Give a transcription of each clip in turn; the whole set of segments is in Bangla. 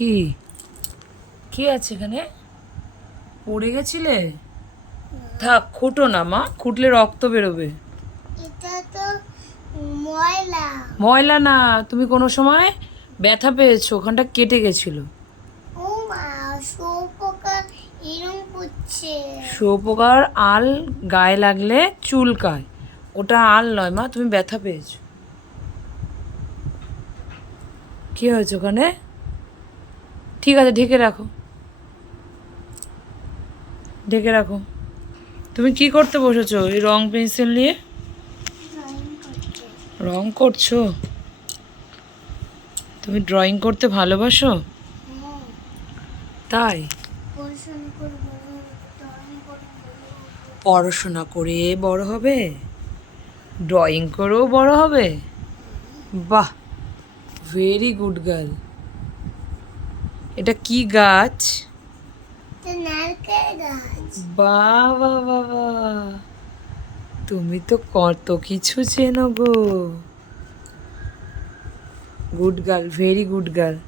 কি কি আছে এখানে? পড়ে গেছিলে? থাক, খুঁটো না মা, খুঁটলে রক্ত বেরোবে। এটা তো ময়লা। ময়লা না, তুমি কোনো সময় ব্যথা পেয়েছো, ওখানটা কেটে গেছিল। ও মা, শুয়োপোকা এরম করছে। শুয়োপোকার আল গায়ে লাগলে চুলকায়, ওটা আল নয় মা, তুমি ব্যথা পেয়েছো। কি হয়েছে ওখানে? ঠিক আছে, ঢেকে রাখো, ঢেকে রাখো। তুমি কি করতে বসেছো এই রং পেন্সিল নিয়ে? ড্রয়িং করছে। রং করছো? তুমি ড্রয়িং করতে ভালোবাসো? হ্যাঁ, তাই? পড়াশোনা করে বড় হবে, ড্রয়িং করে বড় হবে। পড়াশোনা করে বড় হবে, ড্রয়িং করেও বড় হবে? বাহ, ভেরি গুড গার্ল। এটা কি গাছ? এটা নারকেল গাছ। বাহ বাহ বাহ বাহ, তুমি তো কত কিছু চেনো গো। Good girl, very good girl.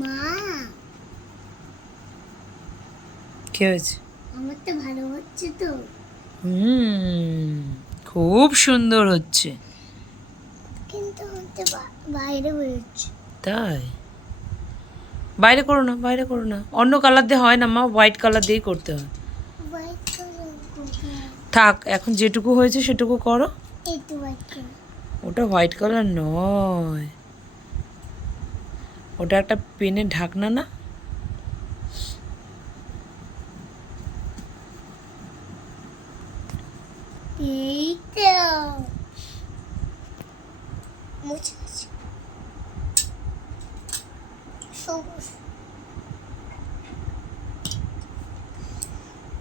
মা, কি হয়েছে? আমার তো ভালো হচ্ছে তো। খুব সুন্দর হচ্ছে। কিন্তু হচ্ছে বাইরে বেরোচ্ছে। তাই? বাইরে করো না, বাইরে করো না, অন্য কালার দিয়ে হয় না মা, হোয়াইট কালার দিয়েই করতে হয়। হোয়াইট কালার কোথায়? থাক, এখন যেটুকু হয়েছে সেটুকু করো। এই তো হোয়াইট কালার। ওটা হোয়াইট কালার নয়, ওটা একটা পেনের ঢাকনা না। এই তো মুছে গেছে। সবুজ।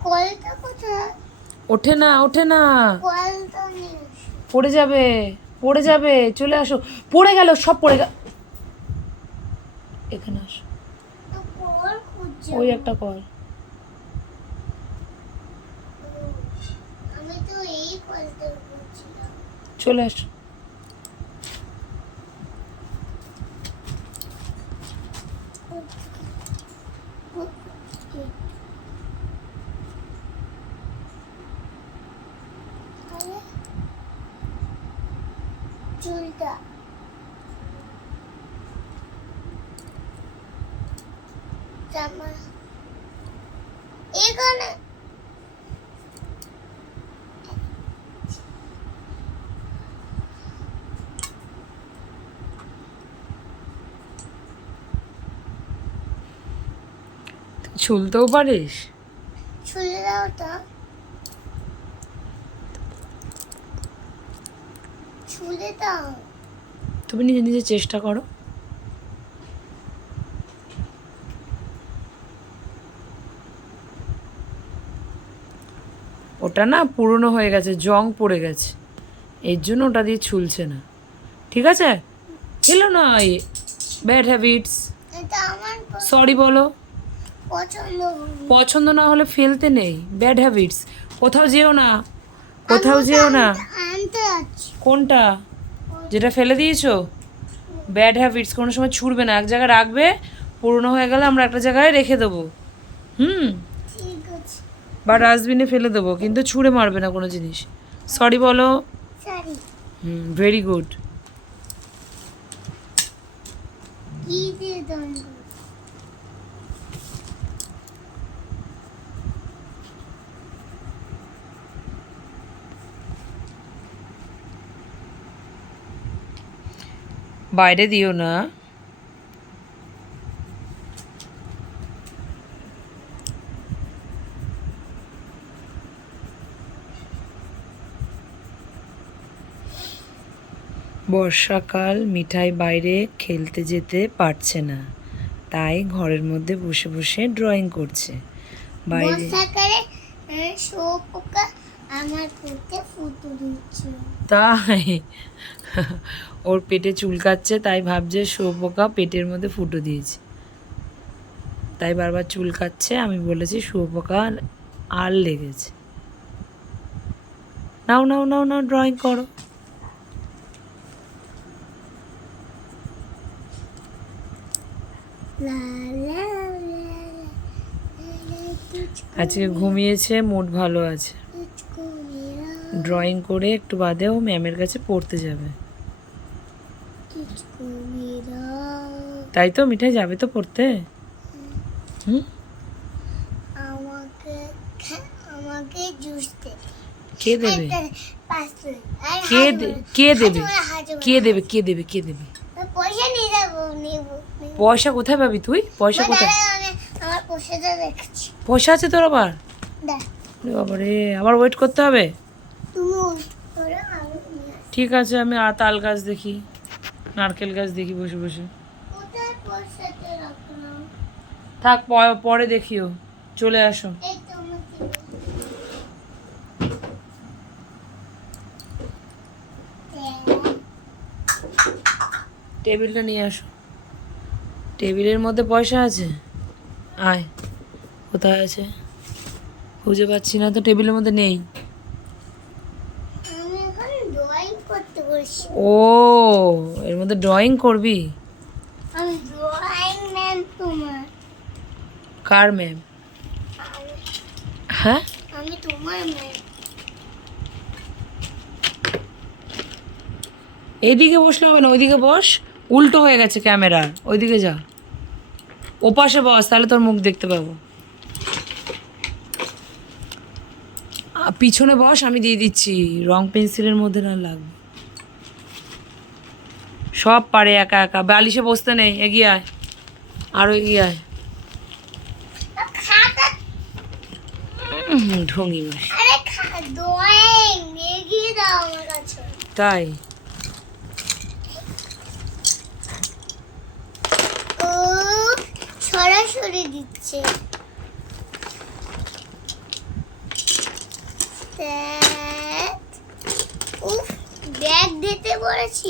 কলটা কোথায়? ওঠে না, ওঠে না, কলটা নিয়ে এসো। পড়ে যাবে, পড়ে যাবে, চলে আসো। পড়ে গেল, সব পড়ে গেল। এখানে আসো, তো কল খুঁজছে। ওই একটা কল। আমি তো এই কলটা খুঁজছিলাম। চলে আসো। আরে, চুলটা জামা এখানে। ছুলতেও পারিস? ছুলে দাও তো, ছুলে দাও। তুমি নিজে নিজে চেষ্টা করো। ওটা না পুরনো হয়ে গেছে, জং পড়ে গেছে, এর জন্য ওটা দিয়ে ছুলছে না। ঠিক আছে, এলো না, ব্যাড হ্যাবিটস। এটা আমার সরি বলো। পছন্দ হয়নি। পছন্দ না হলে ফেলতে নেই, ব্যাড হ্যাবিটস। কোথাও যেও না, কোথাও যেও না। আনতে যাচ্ছি। কোনটা? যেটা ফেলে দিয়েছো? ব্যাড হ্যাবিটস কোনো সময় ছুড়বে না, এক জায়গায় রাখবে, পুরনো হয়ে গেলে আমরা একটা জায়গায় রেখে দেবো। ঠিক আছে। বা ডাস্টবিনে ফেলে দেবো, কিন্তু ছুঁড়ে মারবে না কোনো জিনিস। সরি বলো। সরি। Very good. কি দিয়ে দণ্ড? বাইরে দিও না। বর্ষাকাল, মিঠাই বাইরে খেলতে যেতে পারছে না, তাই ঘরের মধ্যে বসে বসে ড্রয়িং করছে। বাইরে। বর্ষাকালে শুয়োপোকা আমার পেটে ফুটো দিচ্ছে। তাই? ওর পেটে চুলকাচ্ছে, তাই ভাবছে শুয়োপোকা পেটের মধ্যে ফুটো দিয়েছে, তাই বারবার চুলকাচ্ছে। আমি বলেছি শুয়োপোকা আর লেগেছে। নাও নাও নাও নাও, ড্রয়িং করো। লা লা লা লা আজকে ঘুমিয়েছে, মুড ভালো আছে। তুঝকো মেরা ড্রয়িং করে একটু বাদে ও ম্যামের কাছে পড়তে যাবে। তুঝকো মেরা তাই তো মিঠাই যাবে তো পড়তে? হুম? আমাকে আমাকে জুস দে। কে দেবে? পাঁচশো কে দেবে? কে দেবে? কে দেবে? কে দেবে? কে দেবে? পয়সা নিয়ে যাবো নেবো পয়সা কোথায় পাবি তুই? পয়সা কোথায়? আমার পয়সাটা দেখছি পয়সা আছে তোর আবার? দেখ বাবারে, আবার ওয়েট করতে হবে। তুমি ধরো আমি নিয়ে আসি। ঠিক আছে, আমি তাল গাছ দেখি, নারকেল গাছ দেখি বসে বসে। কোথায় পয়সাটা রাখলাম? থাক, পরে দেখিও। চলে আসো। এই তো আমাকে টেবিলটা নিয়ে আসো। টেবিলের মধ্যে পয়সা আছে? আয়, কোথায় আছে খুঁজে পাচ্ছি না তো, টেবিলের মধ্যে নেই। আমি এখন ড্রয়িং করতে বসছি। ও, এর মধ্যে ড্রয়িং করবি? আমি ড্রয়িং ম্যাম তোমার। কার ম্যাম? হ্যাঁ, আমি তোমার ম্যাম। এইদিকে বসলে হবে না, ওইদিকে বস। উল্টো হয়ে গেছে ক্যামেরা, ওইদিকে যা। ওপাশে বস, তাহলে তোর মুখ দেখতে পাবো। পিছনে বস, আমি দিয়ে দিচ্ছি। রং পেন্সিলের মধ্যে না লাগবে। সব পারে একা একা, বালিশে বসতে নেই। এগিয়ে আয়, আরো এগিয়ে আয়। খাতা ঢঙ্গি মাস। আরে ড্রয়িং এগিয়ে দাও আমার কাছে। তাই? ও সরাসরি দিচ্ছে। উফ ব্যাগ দিতে বলেছি।